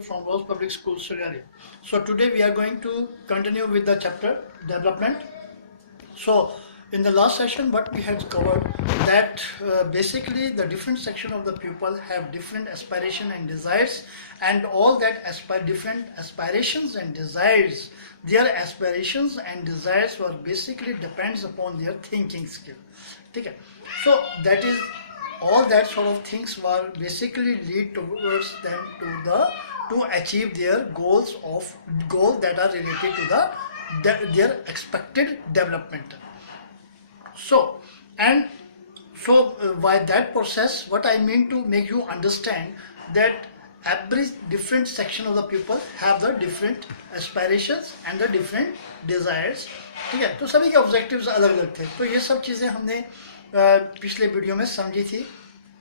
from Rose Public School, Suryani. So today we are going to continue with the chapter development. So in the last session what we had covered that basically the different section of the people have different aspiration and desires, and all that different aspirations and desires, their aspirations and desires were basically depends upon their thinking skill. Okay, so that is all that sort of things were basically lead towards them to achieve their goals that are related to their expected development. So by that process what I mean to make you understand that every different section of the people have the different aspirations and the different desires. ठीक है, तो सभी के objectives अलग अलग थे, तो ये सब चीज़ें हमने पिछले वीडियो में समझी थी,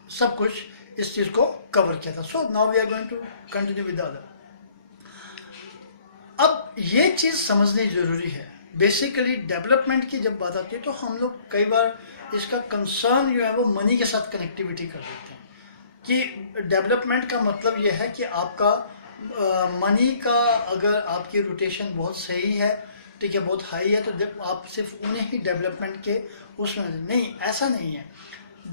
सब कुछ इस चीज़ को कवर किया था. So now we are going to continue with the other. अब ये चीज़ समझनी ज़रूरी है. बेसिकली डेवलपमेंट की जब बात आती है तो हम लोग कई बार इसका कंसर्न जो है वो मनी के साथ कनेक्टिविटी कर देते हैं कि डेवलपमेंट का मतलब ये है कि आपका मनी का अगर आपकी रोटेशन बहुत सही है, ठीक है, बहुत हाई है, तो आप सिर्फ उन्हें ही डेवलपमेंट के उसमें नहीं, ऐसा नहीं है.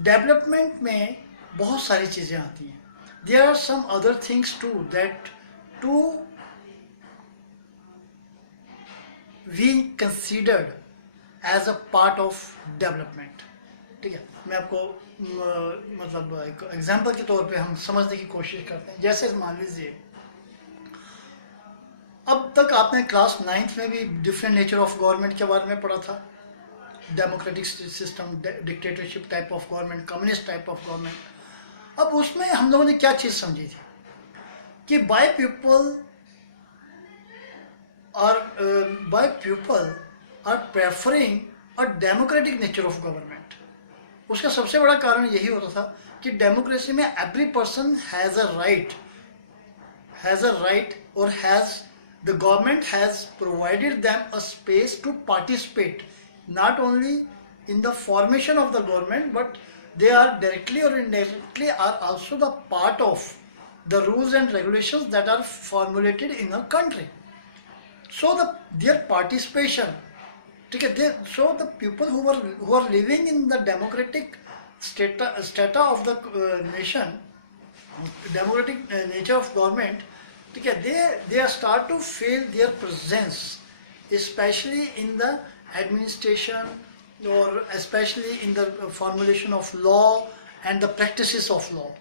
डेवलपमेंट में बहुत सारी चीज़ें आती हैं. There are some other things to that to we considered as a part of development. ठीक है, मैं आपको मतलब एक एग्जांपल के तौर पे हम समझने की कोशिश करते हैं. जैसे मान लीजिए अब तक आपने क्लास 9th में भी डिफरेंट नेचर ऑफ गवर्नमेंट के बारे में पढ़ा था. Democratic system, dictatorship type of government, communist type of government. अब उसमें हम लोगों ने क्या चीज़ समझी थी कि by people are preferring a democratic nature of government. उसका सबसे बड़ा कारण यही होता था कि डेमोक्रेसी में every person has a right और the government has provided them a space to participate not only in the formation of the government, but they are directly or indirectly are also the part of the rules and regulations that are formulated in a country. So their participation, okay, so the people who are living in the democratic strata of the nation, democratic nature of government, okay, they start to feel their presence, especially in the administration or especially in the formulation of law and the practices of law.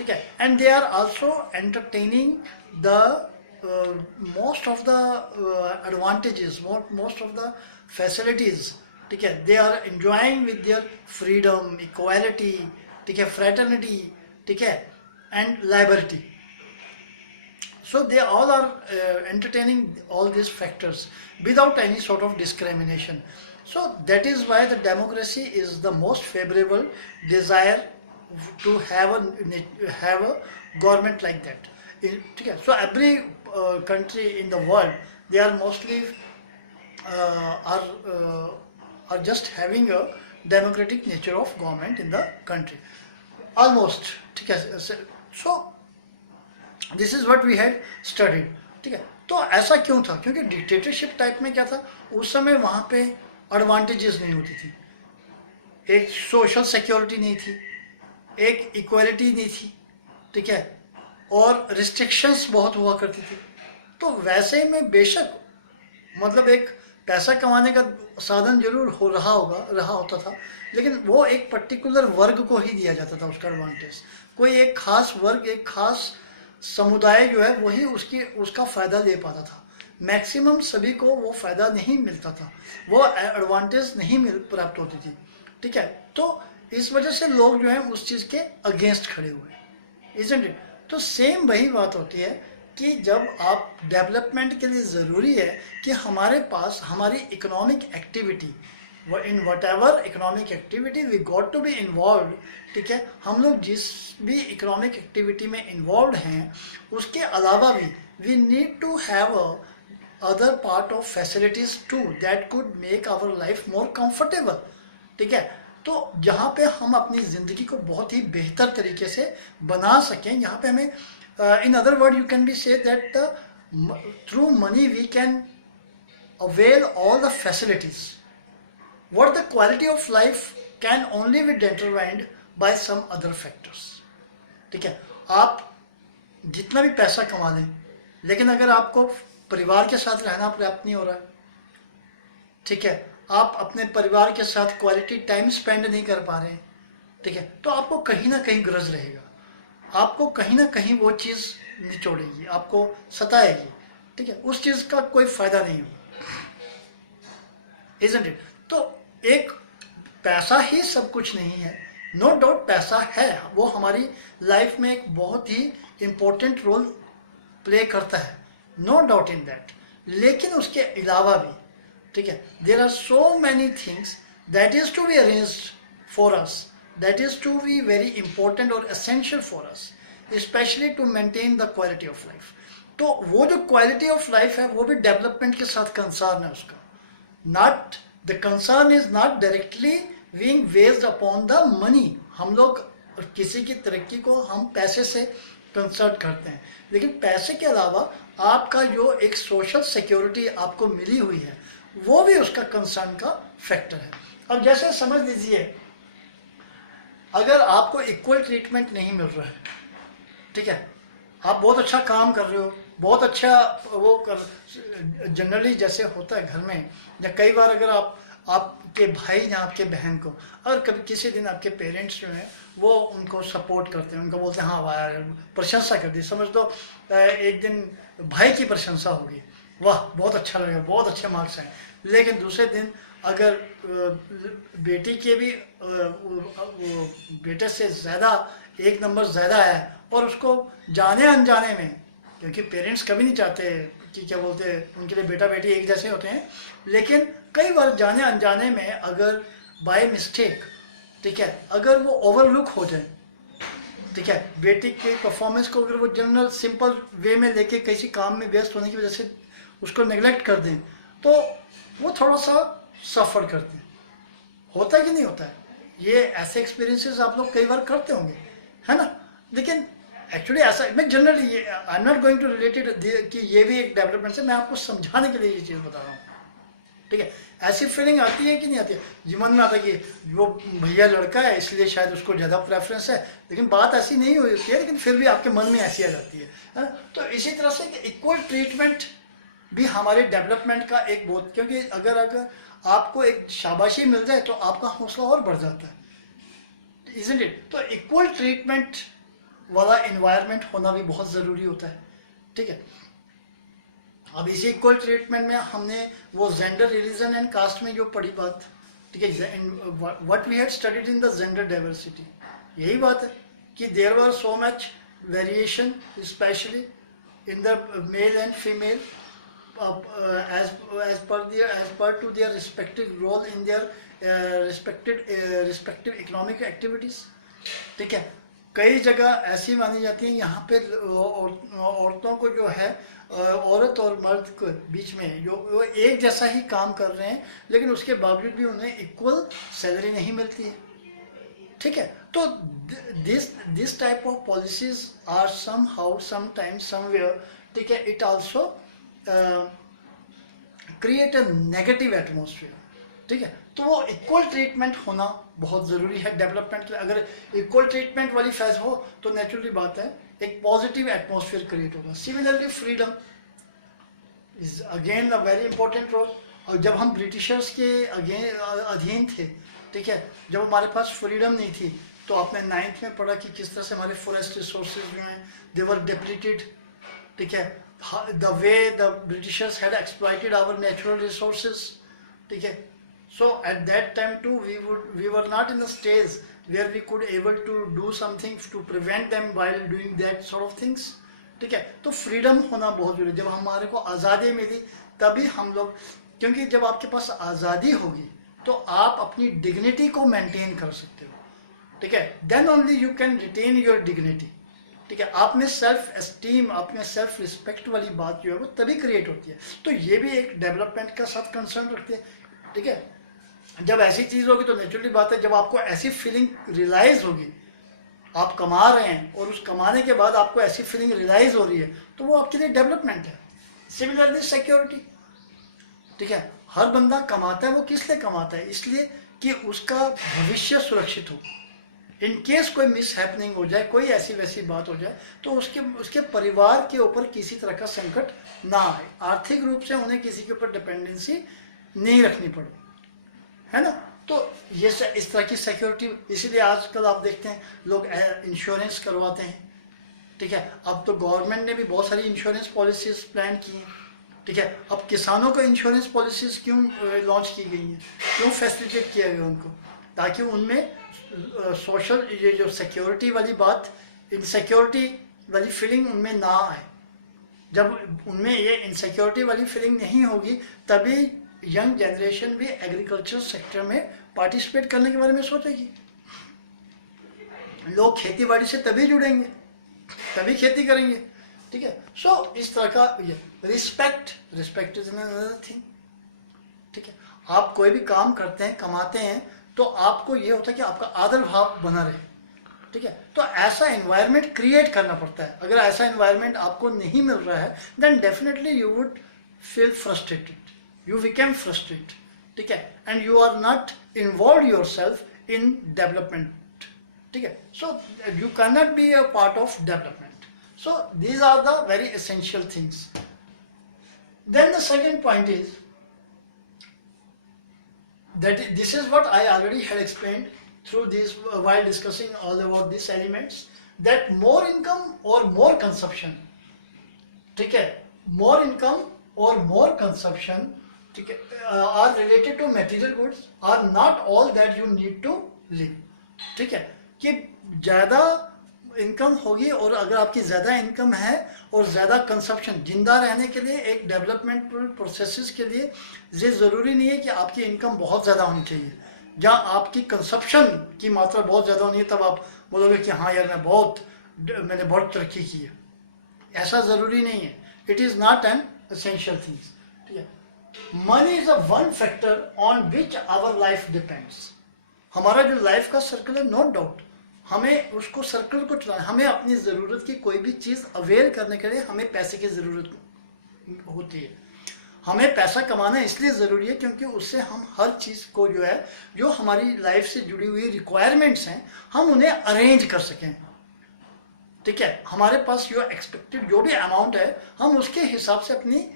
Okay, and they are also entertaining the most of the advantages, most of the facilities. Okay, they are enjoying with their freedom, equality, okay, fraternity, okay, and liberty. So they all are entertaining all these factors without any sort of discrimination. So that is why the democracy is the most favorable desire to have a government like that. So every country in the world, they are mostly are just having a democratic nature of government in the country. Almost. So this is what we had studied. ठीक है, तो ऐसा क्यों था? क्योंकि dictatorship type में क्या था, उस समय वहाँ पे एडवांटेजेस नहीं होती थी, एक सोशल सिक्योरिटी नहीं थी, एक इक्वालिटी नहीं थी, ठीक है, और रिस्ट्रिक्शंस बहुत हुआ करती थी. तो वैसे में बेशक मतलब एक पैसा कमाने का साधन जरूर रहा होता था, लेकिन वो एक पर्टिकुलर वर्ग को ही दिया जाता था उसका एडवांटेज. कोई एक खास वर्ग, एक खास समुदाय जो है वही उसका फ़ायदा ले पाता था. मैक्सिमम सभी को वो फ़ायदा नहीं मिलता था, वो एडवांटेज नहीं प्राप्त होती थी. ठीक है, तो इस वजह से लोग जो है उस चीज़ के अगेंस्ट खड़े हुए, इज़न्ट इट? तो सेम वही बात होती है कि जब आप डेवलपमेंट के लिए ज़रूरी है कि हमारे पास हमारी economic activity, in whatever economic activity we got to be involve. ठीक है, हम लोग जिस भी इकोनॉमिक एक्टिविटी में इन्वॉल्व हैं उसके अलावा भी we need to have other part of facilities to that could make our life more comfortable. ठीक है, तो जहाँ पे हम अपनी ज़िंदगी को बहुत ही बेहतर तरीके से बना सकें, यहाँ पे हमें in other word you can be say that through money we can avail all the facilities. What the quality of life can only be determined by some other factors. ठीक है, आप जितना भी पैसा कमा लें, लेकिन अगर आपको परिवार के साथ रहना पर्याप्त नहीं हो रहा है, ठीक है, आप अपने परिवार के साथ क्वालिटी टाइम स्पेंड नहीं कर पा रहे हैं, ठीक है, तो आपको कहीं ना कहीं ग्रज रहेगा, आपको कहीं ना कहीं वो चीज़ निचोड़ेगी, आपको सताएगी, ठीक है, उस चीज़ का कोई फायदा नहीं होगा, इज़न्ट इट? तो एक पैसा ही सब कुछ नहीं है, नो डाउट पैसा है, वो हमारी लाइफ में एक बहुत ही इम्पोर्टेंट रोल प्ले करता है, नो डाउट इन दैट, लेकिन उसके अलावा भी, ठीक है, there are so many things that is to be arranged for us, that is to be very important और essential for us, specially to maintain the quality of life. तो वो जो क्वालिटी ऑफ लाइफ है वो भी development के साथ concern है उसका. Not the concern is not directly being based upon the money. हम लोग किसी की तरक्की को हम पैसे से कंसर्न करते हैं, लेकिन पैसे के अलावा आपका जो एक सोशल सिक्योरिटी आपको मिली हुई है वो भी उसका कंसर्न का फैक्टर है. अब जैसे समझ लीजिए अगर आपको इक्वल ट्रीटमेंट नहीं मिल रहा है, ठीक है, आप बहुत अच्छा काम कर रहे हो, बहुत अच्छा वो कर, जनरली जैसे होता है घर में, या कई बार अगर आपके भाई या आपके बहन को अगर कभी किसी दिन आपके पेरेंट्स जो हैं वो उनको सपोर्ट करते हैं, उनको बोलते हैं हाँ वाह प्रशंसा कर दी, समझ दो एक दिन भाई की प्रशंसा होगी, वाह बहुत अच्छा लगा, बहुत अच्छे मार्क्स आए, लेकिन दूसरे दिन अगर बेटी के भी बेटे से ज़्यादा एक नंबर ज़्यादा है और उसको जाने अनजाने में, क्योंकि पेरेंट्स कभी नहीं चाहते कि क्या बोलते हैं उनके लिए बेटा बेटी एक जैसे होते हैं, लेकिन कई बार जाने अनजाने में अगर बाय मिस्टेक, ठीक है, अगर वो ओवरलुक हो जाए, ठीक है, बेटी के परफॉर्मेंस को अगर वो जनरल सिंपल वे में लेके किसी काम में व्यस्त होने की वजह से उसको नेग्लेक्ट कर दें तो वो थोड़ा सा सफ़र करते हैं. होता है कि नहीं होता है? ये ऐसे एक्सपीरियंसेस आप लोग कई बार करते होंगे, है ना? लेकिन एक्चुअली ऐसा मैं जनरली ये I am not going to related कि ये भी एक डेवलपमेंट से, मैं आपको समझाने के लिए ये चीज़ बता रहा हूँ, ठीक है. ऐसी फीलिंग आती है कि नहीं आती है? जीवन में आता है कि वो भैया लड़का है इसलिए शायद उसको ज़्यादा प्रेफरेंस है, लेकिन बात ऐसी नहीं होती है, लेकिन फिर भी आपके मन में ऐसी आ जाती है. तो इसी तरह से इक्वल ट्रीटमेंट भी हमारे डेवलपमेंट का एक बहुत, क्योंकि अगर आपको एक शाबाशी मिल जाए तो आपका हौसला और बढ़ जाता है, इज़न्ट इट? तो इक्वल ट्रीटमेंट वाला इन्वायरमेंट होना भी बहुत ज़रूरी होता है, ठीक है. अब इसी इक्वल ट्रीटमेंट में हमने वो जेंडर, रिलीजन एंड कास्ट में जो पढ़ी बात, ठीक है, what we had studied in the gender diversity, यही बात है कि there were so much variation specially in the male and female as per to their respective role in their respective economic activities, ठीक है. कई जगह ऐसी मानी जाती है यहाँ पे औरतों को जो है औरत और मर्द के बीच में जो वो एक जैसा ही काम कर रहे हैं, लेकिन उसके बावजूद भी उन्हें इक्वल सैलरी नहीं मिलती है, ठीक है. तो this type of policies are somehow sometime somewhere, ठीक है, it also create a negative atmosphere, ठीक है. तो वो इक्वल ट्रीटमेंट होना बहुत ज़रूरी है डेवलपमेंट के लिए. अगर इक्वल ट्रीटमेंट वाली फेज हो तो नेचुरली बात है एक पॉजिटिव एटमोसफियर क्रिएट होगा. Similarly freedom is again a very important role. और जब हम ब्रिटिशर्स के अधीन थे, ठीक है, जब हमारे पास फ्रीडम नहीं थी, तो आपने 9th में पढ़ा कि किस तरह से हमारे फॉरेस्ट रिसोर्सेज जो हैं दे वर डिप्लीटेड, ठीक है, the way the Britishers had exploited our natural resources, ठीक है. So at that time too we were not in a stage where we could able to do something to prevent them while doing that sort of things, ठीक है. तो freedom होना बहुत जरूरी. जब हमारे को आज़ादी मिली तभी हम लोग, क्योंकि जब आपके पास आज़ादी होगी तो आप अपनी डिग्निटी को मेंटेन कर सकते हो, ठीक है. Then only you can retain your dignity, ठीक है. आप में सेल्फ एस्टीम, आप में सेल्फ रिस्पेक्ट वाली बात जो है वो तभी क्रिएट होती है. तो ये भी एक डेवलपमेंट का साथ कंसर्न रखते हैं, ठीक है. जब ऐसी चीज़ होगी तो नेचुरली बात है, जब आपको ऐसी फीलिंग रियलाइज होगी, आप कमा रहे हैं और उस कमाने के बाद आपको ऐसी फीलिंग रियलाइज हो रही है, तो वो आपके लिए डेवलपमेंट है। सिमिलरली सिक्योरिटी, ठीक है, हर बंदा कमाता है, वो किस लिए कमाता है? इसलिए कि उसका भविष्य सुरक्षित हो। इन केस कोई मिस हैपनिंग हो जाए, कोई ऐसी वैसी बात हो जाए, तो उसके परिवार के ऊपर किसी तरह का संकट ना आए, आर्थिक रूप से उन्हें किसी के ऊपर डिपेंडेंसी नहीं रखनी पड़े, है ना। तो ये इस तरह की सिक्योरिटी, इसीलिए आजकल आप देखते हैं लोग इंश्योरेंस करवाते हैं, ठीक है। अब तो गवर्नमेंट ने भी बहुत सारी इंश्योरेंस पॉलिसीज प्लान की हैं, ठीक है। अब किसानों को इंश्योरेंस पॉलिसीज क्यों लॉन्च की गई हैं, क्यों फैसिलिटेट किया गया उनको, ताकि उनमें सोशल ये जो सिक्योरिटी वाली बात, इनसिक्योरिटी वाली फीलिंग उनमें ना आए। जब उनमें ये इनसिक्योरिटी वाली फीलिंग नहीं होगी, तभी यंग जनरेशन भी एग्रीकल्चर सेक्टर में पार्टिसिपेट करने के बारे में सोचेगी। लोग खेती बाड़ी से तभी जुड़ेंगे, तभी खेती करेंगे, ठीक है। सो इस तरह का ये रिस्पेक्ट इज अनदर थिंग, ठीक है। आप कोई भी काम करते हैं, कमाते हैं, तो आपको ये होता है कि आपका आदर भाव बना रहे, ठीक है। तो ऐसा एनवायरनमेंट क्रिएट करना पड़ता है। अगर ऐसा एनवायरनमेंट आपको नहीं मिल रहा है, then definitely you would feel frustrated, you became frustrated, ठीक है, and you are not involved yourself in development, ठीक है। So you cannot be a part of development. So these are the very essential things. Then the second point is that this is what I already had explained through this while discussing all about these elements, that more income or more consumption, ठीक है, more income or more consumption, ठीक है, are related to material goods, are not all that you need to live, ठीक है। कि ज़्यादा income होगी, और अगर आपकी ज़्यादा इनकम है और ज़्यादा कंजप्शन, जिंदा रहने के लिए, एक डेवलपमेंट प्रोसेसेस के लिए, ये ज़रूरी नहीं है कि आपकी इनकम बहुत ज़्यादा होनी चाहिए। जहाँ आपकी कंजप्शन की मात्रा बहुत ज़्यादा होनी है, तब आप बोलोगे कि हाँ यार मैंने बहुत तरक्की की है, ऐसा ज़रूरी नहीं है। It is not an essential things, ठीक है। Money is a one factor on which our life depends. हमारा जो लाइफ का सर्कल है, नो डाउट, हमें उसको सर्कल को चलाना, हमें अपनी ज़रूरत की कोई भी चीज़ अवेल करने के लिए हमें पैसे की ज़रूरत होती है। हमें पैसा कमाना इसलिए ज़रूरी है क्योंकि उससे हम हर चीज़ को जो है, जो हमारी लाइफ से जुड़ी हुई रिक्वायरमेंट्स हैं, हम उन्हें अरेंज कर सकें, ठीक है। हमारे पास जो एक्सपेक्टेड जो भी अमाउंट है, हम उसके हिसाब से अपनी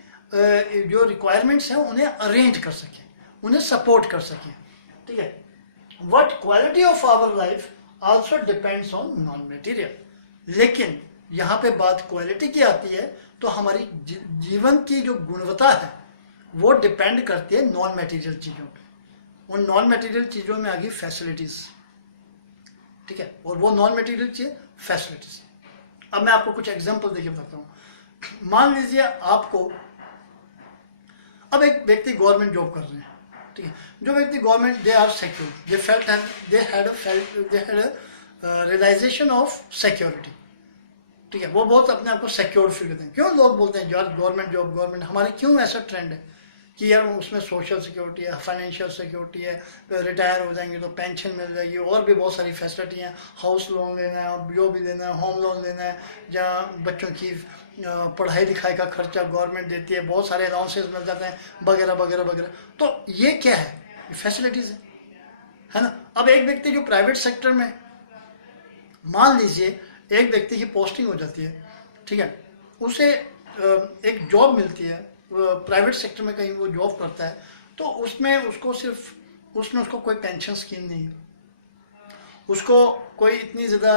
जो रिक्वायरमेंट्स हैं उन्हें अरेंज कर सकें, उन्हें सपोर्ट कर सकें, ठीक है। What quality of our life also depends on non material. लेकिन यहाँ पे बात क्वालिटी की आती है, तो हमारी जीवन की जो गुणवत्ता है वो डिपेंड करती है नॉन मटेरियल चीज़ों पे। उन नॉन मटेरियल चीज़ों में आ गई फैसिलिटीज़, ठीक है, और वो नॉन मटेरियल चीज़ फैसिलिटीज़। अब मैं आपको कुछ एग्जांपल देके बताता हूँ। मान लीजिए आपको, अब एक व्यक्ति गवर्नमेंट जॉब कर रहे हैं, ठीक है, जो व्यक्ति government, they are secure, they had a realization of security, ठीक है, वो बहुत अपने आप को सिक्योर फील करते हैं। क्यों लोग बोलते हैं यार गवर्नमेंट जॉब, गवर्नमेंट, हमारे क्यों ऐसा ट्रेंड है कि यार उसमें सोशल सिक्योरिटी है, फाइनेंशियल सिक्योरिटी है, रिटायर हो जाएंगे तो पेंशन मिल जाएगी, और भी बहुत सारी फैसिलिटी हैं, हाउस लोन लेना है और जो भी लेना है, होम लोन लेना है, जहाँ बच्चों की पढ़ाई लिखाई का खर्चा गवर्नमेंट देती है, बहुत सारे अलाउंसेस मिल जाते हैं, वगैरह वगैरह वगैरह। तो ये क्या है? ये फैसिलिटीज़ है ना। अब एक व्यक्ति जो प्राइवेट सेक्टर में, मान लीजिए एक व्यक्ति की पोस्टिंग हो जाती है, ठीक है, उसे एक जॉब मिलती है प्राइवेट सेक्टर में, कहीं वो जॉब करता है, तो उसमें उसको कोई पेंशन स्कीम नहीं है, उसको कोई इतनी ज़्यादा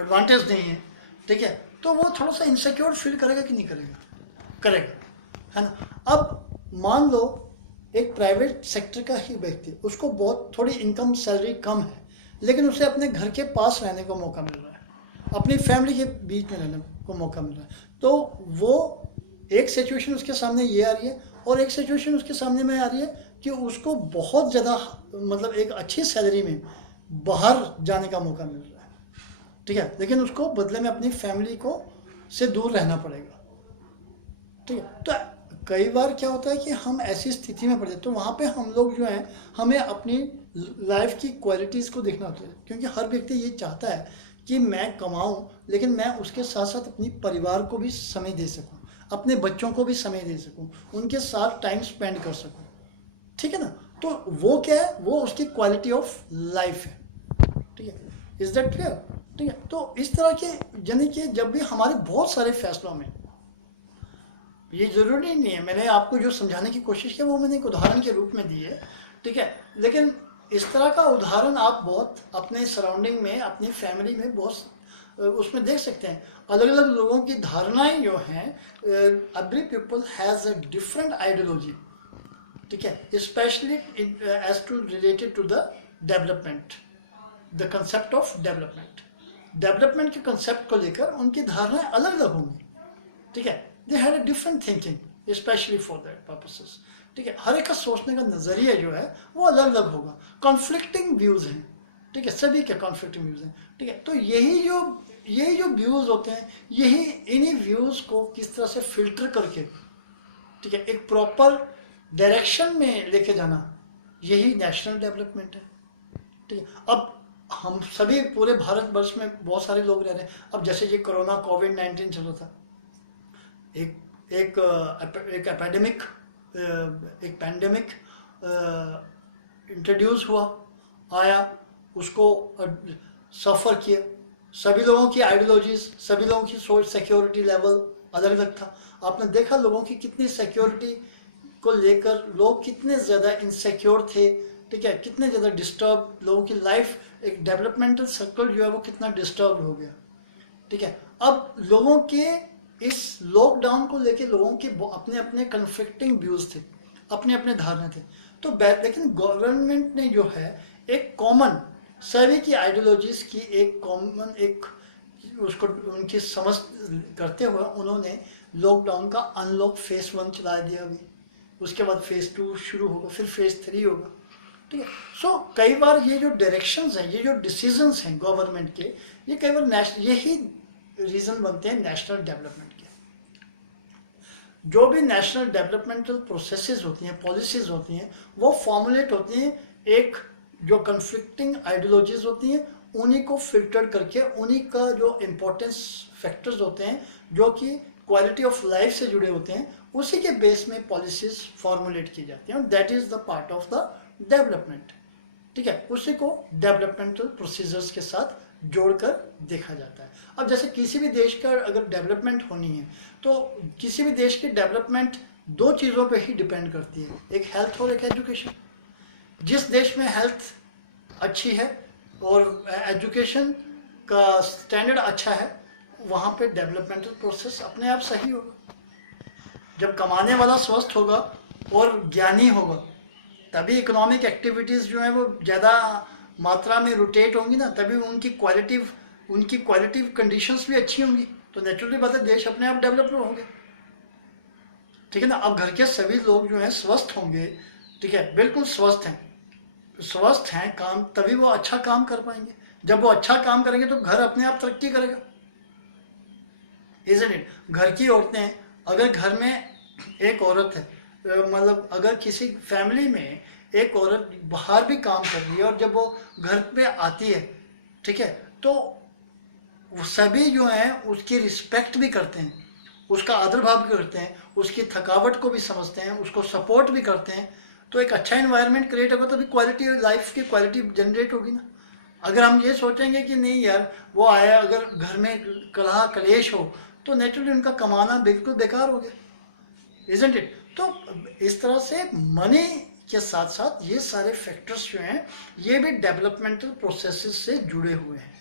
एडवांटेज नहीं है, ठीक है, तो वो थोड़ा सा इनसिक्योर फील करेगा कि नहीं करेगा? करेगा, है ना। अब मान लो एक प्राइवेट सेक्टर का ही व्यक्ति, उसको बहुत थोड़ी इनकम सैलरी कम है, लेकिन उसे अपने घर के पास रहने का मौका मिल रहा है, अपनी फैमिली के बीच में रहने को मौका मिल रहा है, तो वो एक सिचुएशन उसके सामने ये आ रही है, और एक सिचुएशन उसके सामने में आ रही है कि उसको बहुत ज़्यादा, मतलब एक अच्छी सैलरी में बाहर जाने का मौका मिल रहा है, ठीक है, लेकिन उसको बदले में अपनी फैमिली को से दूर रहना पड़ेगा, ठीक है। तो कई बार क्या होता है कि हम ऐसी स्थिति में पड़ जाते, तो वहाँ पे हम लोग जो हैं, हमें अपनी लाइफ की क्वालिटीज़ को देखना होता है, क्योंकि हर व्यक्ति ये चाहता है कि मैं कमाऊं लेकिन मैं उसके साथ साथ अपनी परिवार को भी समय दे सकूं, अपने बच्चों को भी समय दे सकूं, उनके साथ टाइम स्पेंड कर सकूं, ठीक है ना। तो वो क्या है, वो उसकी क्वालिटी ऑफ लाइफ है, ठीक है। Is that clear? ठीक है। तो इस तरह के यानी कि जब भी हमारे बहुत सारे फैसलों में, ये जरूरी नहीं है, मैंने आपको जो समझाने की कोशिश की वो मैंने एक उदाहरण के रूप में दी है, ठीक है। लेकिन इस तरह का उदाहरण आप बहुत अपने सराउंडिंग में, अपनी फैमिली में बहुत उसमें देख सकते हैं। अलग अलग लोगों की धारणाएं जो हैं, every people has a different ideology, ठीक है, specially as to related to the development, the concept of development. Development के कंसेप्ट को लेकर उनकी धारणाएं अलग अलग होंगी, ठीक है। They had a different thinking specially for that purposes, ठीक है। हर एक का सोचने का नजरिया जो है वो अलग अलग होगा। कॉन्फ्लिक्टिंग व्यूज हैं, ठीक है, सभी के कॉन्फ्लिक्टिंग व्यूज हैं, ठीक है। तो यही जो व्यूज होते हैं, यही इन्हीं व्यूज को किस तरह से फिल्टर करके, ठीक है, एक प्रॉपर डायरेक्शन में लेके जाना, यही नेशनल डेवलपमेंट है, ठीक है। अब हम सभी पूरे भारतवर्ष में बहुत सारे लोग रह रहे हैं। अब जैसे ये कोरोना कोविड-19 चल रहा था, एक एक एक एपिडेमिक, एक पैंडेमिक इंट्रोड्यूस हुआ, आया, उसको सफ़र किया। सभी लोगों की आइडियोलॉजीज, सभी लोगों की सोच, सिक्योरिटी लेवल अलग अलग था। आपने देखा लोगों की कितनी सिक्योरिटी को लेकर लोग कितने ज़्यादा इनसिक्योर थे, ठीक है, कितने ज़्यादा डिस्टर्ब लोगों की लाइफ, एक डेवलपमेंटल सर्कल जो है वो कितना डिस्टर्ब हो गया, ठीक है। अब लोगों के इस लॉकडाउन को लेके लोगों के अपने अपने कन्फ्लिक्टिंग व्यूज थे, अपने अपने धारणा थे। तो लेकिन गवर्नमेंट ने जो है एक कॉमन, सभी की आइडियोलॉजीज की एक कॉमन, एक उसको उनकी समझ करते हुए उन्होंने लॉकडाउन का अनलॉक फेज 1 चला दिया अभी, उसके बाद फेज 2 शुरू होगा, फिर फेज 3 होगा, ठीक है। सो कई बार ये जो डायरेक्शंस हैं, ये जो डिसीजंस हैं गवर्नमेंट के, ये कई बार यही रीजन बनते हैं नेशनल डेवलपमेंट के। जो भी नेशनल डेवलपमेंटल प्रोसेसेस होती हैं, पॉलिसीज होती हैं, वो फॉर्मुलेट होती हैं एक जो कन्फ्लिक्टिंग आइडियोलॉजीज होती हैं उन्हीं को फिल्टर करके, उन्हीं का जो इम्पोर्टेंस फैक्टर्स होते हैं जो कि क्वालिटी ऑफ लाइफ से जुड़े होते हैं, उसी के बेस में पॉलिसीज फॉर्मुलेट की जाती हैं। That is the part of the development, ठीक है। उसी को डेवलपमेंटल प्रोसीजर्स के साथ जोड़कर देखा जाता है। अब जैसे किसी भी देश का अगर डेवलपमेंट होनी है, तो किसी भी देश की डेवलपमेंट दो चीज़ों पे ही डिपेंड करती है, एक हेल्थ और एक एजुकेशन। जिस देश में हेल्थ अच्छी है और एजुकेशन का स्टैंडर्ड अच्छा है, वहाँ पे डेवलपमेंटल प्रोसेस अपने आप सही होगा। जब कमाने वाला स्वस्थ होगा और ज्ञानी होगा, तभी इकोनॉमिक एक्टिविटीज़ जो है वो ज़्यादा मात्रा में रोटेट होंगी ना, तभी उनकी क्वालिटिव कंडीशंस भी अच्छी होंगी, तो नेचुरली बात है देश अपने आप डेवलप होंगे, ठीक है ना। अब घर के सभी लोग जो हैं स्वस्थ होंगे, ठीक है, बिल्कुल स्वस्थ हैं काम, तभी वो अच्छा काम कर पाएंगे। जब वो अच्छा काम करेंगे तो घर अपने आप तरक्की करेगा, इज़न्ट इट। घर की औरतें, अगर घर में एक औरत है, मतलब अगर किसी फैमिली में एक औरत बाहर भी काम कर रही है और जब वो घर पे आती है, ठीक है, तो वो सभी जो हैं उसकी रिस्पेक्ट भी करते हैं, उसका आदर भाव भी करते हैं, उसकी थकावट को भी समझते हैं, उसको सपोर्ट भी करते हैं। तो एक अच्छा इन्वायरमेंट क्रिएट होगा, तभी क्वालिटी लाइफ की क्वालिटी जनरेट होगी ना। अगर हम ये सोचेंगे कि नहीं यार वो आया, अगर घर में कलह कलेश हो, तो नेचुरली उनका कमाना बिल्कुल बेकार हो गया, इज़न्ट इट। तो इस तरह से मनी के साथ साथ ये सारे फैक्टर्स जो हैं ये भी डेवलपमेंटल प्रोसेसेस से जुड़े हुए हैं,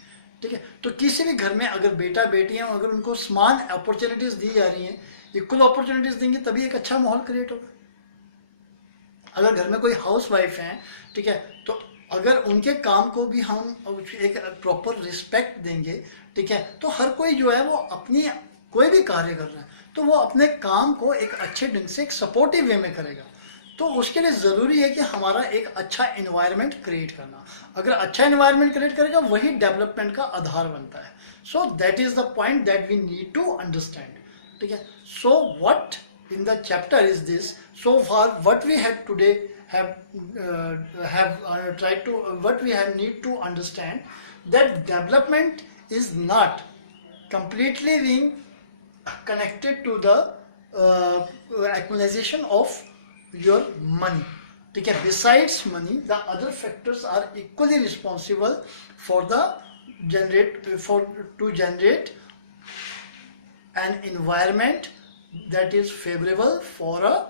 ठीक है। तो किसी भी घर में अगर बेटा बेटियां, अगर उनको समान अपॉर्चुनिटीज़ दी जा रही हैं, इक्वल अपॉर्चुनिटीज़ देंगे, तभी एक अच्छा माहौल क्रिएट होगा। अगर घर में कोई हाउस वाइफ हैं, ठीक है, तो अगर उनके काम को भी हम एक प्रॉपर रिस्पेक्ट देंगे, ठीक है, तो हर कोई जो है वो अपनी कोई भी कार्य कर रहा है तो वो अपने काम को एक अच्छे ढंग से एक सपोर्टिव वे में करेगा। तो उसके लिए ज़रूरी है कि हमारा एक अच्छा इन्वायरमेंट क्रिएट करना। अगर अच्छा इन्वायरमेंट क्रिएट करेगा वही डेवलपमेंट का आधार बनता है। So that is the point that we need to understand, ठीक है। So what in the chapter is this, so far what we had today tried to what we have need to understand that development is not completely being connected to the acquisition of your money. ठीक है, besides money the other factors are equally responsible for the to generate an environment that is favorable for a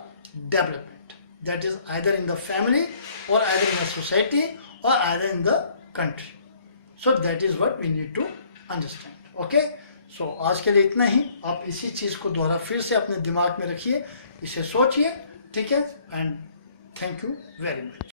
development, that is either in the family or either in a society or either in the country. So that is what we need to understand. Okay, so आज के लिए इतना ही. आप इसी चीज़ को दोबारा फिर से अपने दिमाग में रखिए, इसे सोचिए, ठीक है, and thank you very much.